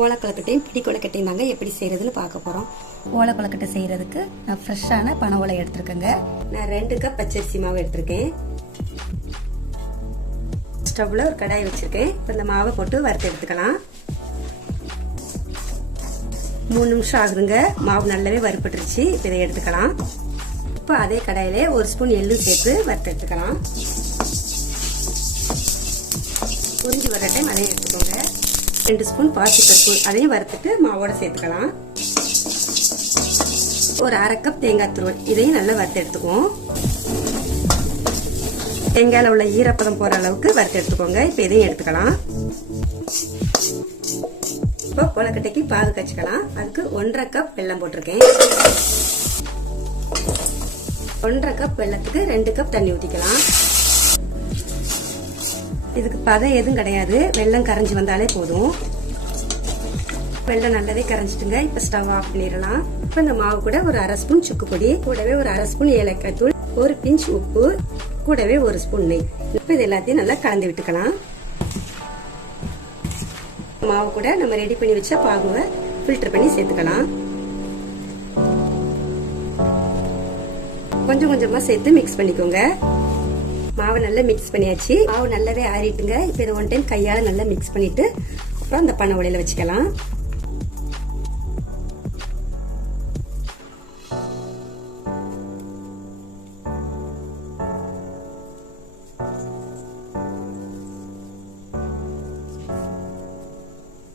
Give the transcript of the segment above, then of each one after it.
ஓலை கொழுக்கட்டையும் பிடி கொழுக்கட்டையும் தாங்க எப்படி செய்யறதுன்னு பார்க்க போறோம். ஓலை கொழுக்கட்டை செய்யறதுக்கு நான் ஃப்ரெஷ்ஷான பனை ஓலை எடுத்துருக்கேங்க. நான் 2 கப் பச்சரிசி மாவு எடுத்திருக்கேன். ஸ்டவ்ல ஒரு கடாய் வச்சிருக்கேன். இப்போ இந்த மாவை போட்டு வறுத்து எடுத்துக்கலாம். 3 நிமிஷம் ஆகுதுங்க. மாவு நல்லாவே வறுபட்டுருச்சு. இப்போ இதை எடுத்துக்கலாம். இப்போ அதே கடாயிலே 1 ஸ்பூன் எள்ளும் சேர்த்து வறுத்து எடுத்துக்கலாம். உறிஞ்சி வர டைம் அதையும் எடுத்துக்கோங்க. 2 ஸ்பூன் பாசிப்பருப்பு அதையும் வறுத்துட்டு மாவோட சேர்த்துக்கலாம். ஒரு 1/2 கப் தேங்காய் துருவல் இதையும் நல்லா வறுத்து எடுத்துக்குவோம். தேங்காயில உள்ள ஈரப்பதம் போற அளவுக்கு வறுத்து எடுத்துக்கோங்க. இப்போ இதையும் எடுத்துக்கலாம். இப்போ கொழுக்கட்டைக்கு பாகு காய்ச்சிக்கலாம். அதுக்கு 1/2 கப் வெல்லம் போட்டிருக்கேன். 1/2 கப் வெல்லத்துக்கு 2 கப் தண்ணி ஊற்றிக்கலாம். இதுக்கு பதம் எதுவும் கிடையாது. வெல்லம் கரைஞ்சி வந்தாலே போதும். வெல்லம் நல்லாவே கரைஞ்சிட்டுங்க. இப்ப ஸ்டவ் ஆஃப் பண்ணிடலாம். இப்ப இந்த மாவு கூட ஒரு 1/2 ஸ்பூன் சுக்கு பொடி, கூடவே ஒரு 1/2 ஸ்பூன் ஏலக்காய் தூள், ஒரு பிஞ்ச் உப்பு, கூடவே 1 ஸ்பூன் நெய். இப்ப இது எல்லாத்தையும் நல்லா கலந்து விட்டுக்கலாம். மாவு கூட நம்ம ரெடி பண்ணி வச்ச பாகுவை ஃபில்டர் பண்ணி சேர்த்துக்கலாம். கொஞ்சம் கொஞ்சமா சேர்த்து மிக்ஸ் பண்ணிக்கோங்க. மாவை நல்லா மிக்ஸ் பண்ணியாச்சு. மாவு நல்லாவே ஆறிட்டுங்க. இப்போ இதை 1 டைம் கையால நல்லா மிக்ஸ் பண்ணிட்டு அப்புறம் அந்த பனை ஓலையில வச்சுக்கலாம்.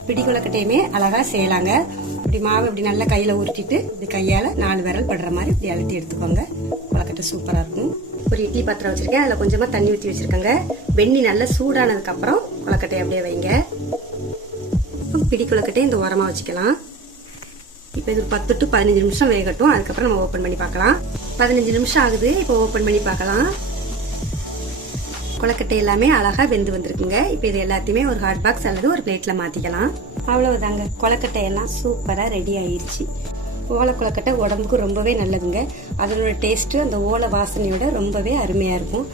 பிடி கொழுக்கட்டையுமே அழகா செய்யலாங்க. இப்படி மாவு இப்படி நல்லா கையில உருட்டிட்டு இது கையால 4 விரல் படுற மாதிரி இப்படி அழுத்தி எடுத்துக்கோங்க. கொழுக்கட்டை சூப்பரா இருக்கும். ஒரு இட்லி பாத்திரம் வச்சிருக்கேன். அதுல கொஞ்சமா தண்ணி ஊற்றி வச்சிருக்கேங்க. வெந்நி நல்லா சூடானதுக்கு அப்புறம் கொழுக்கட்டை அப்படியே வைங்க. பிடி கொழுக்கட்டை இந்த ஓரமா வச்சுக்கலாம். இப்ப இது 10 to 15 நிமிஷம் வேகட்டும். அதுக்கப்புறம் நம்ம ஓபன் பண்ணி பார்க்கலாம். 15 நிமிஷம் ஆகுது. இப்போ ஓபன் பண்ணி பார்க்கலாம். கொழுக்கட்டை எல்லாமே அழகா வெந்து வந்திருக்குங்க. இப்ப இது எல்லாத்தையுமே ஒரு ஹாட் பாக்ஸ் அல்லது ஒரு பிளேட்ல மாத்திக்கலாம். அவ்வளவுதாங்க, கொழுக்கட்டை எல்லாம் சூப்பரா ரெடி ஆயிருச்சு. ஓலை கொழுக்கட்டை உடம்புக்கு ரொம்பவே நல்லதுங்க. அதனோட டேஸ்ட் அந்த ஓலை வாசனையோட ரொம்பவே அருமையா இருக்கும்.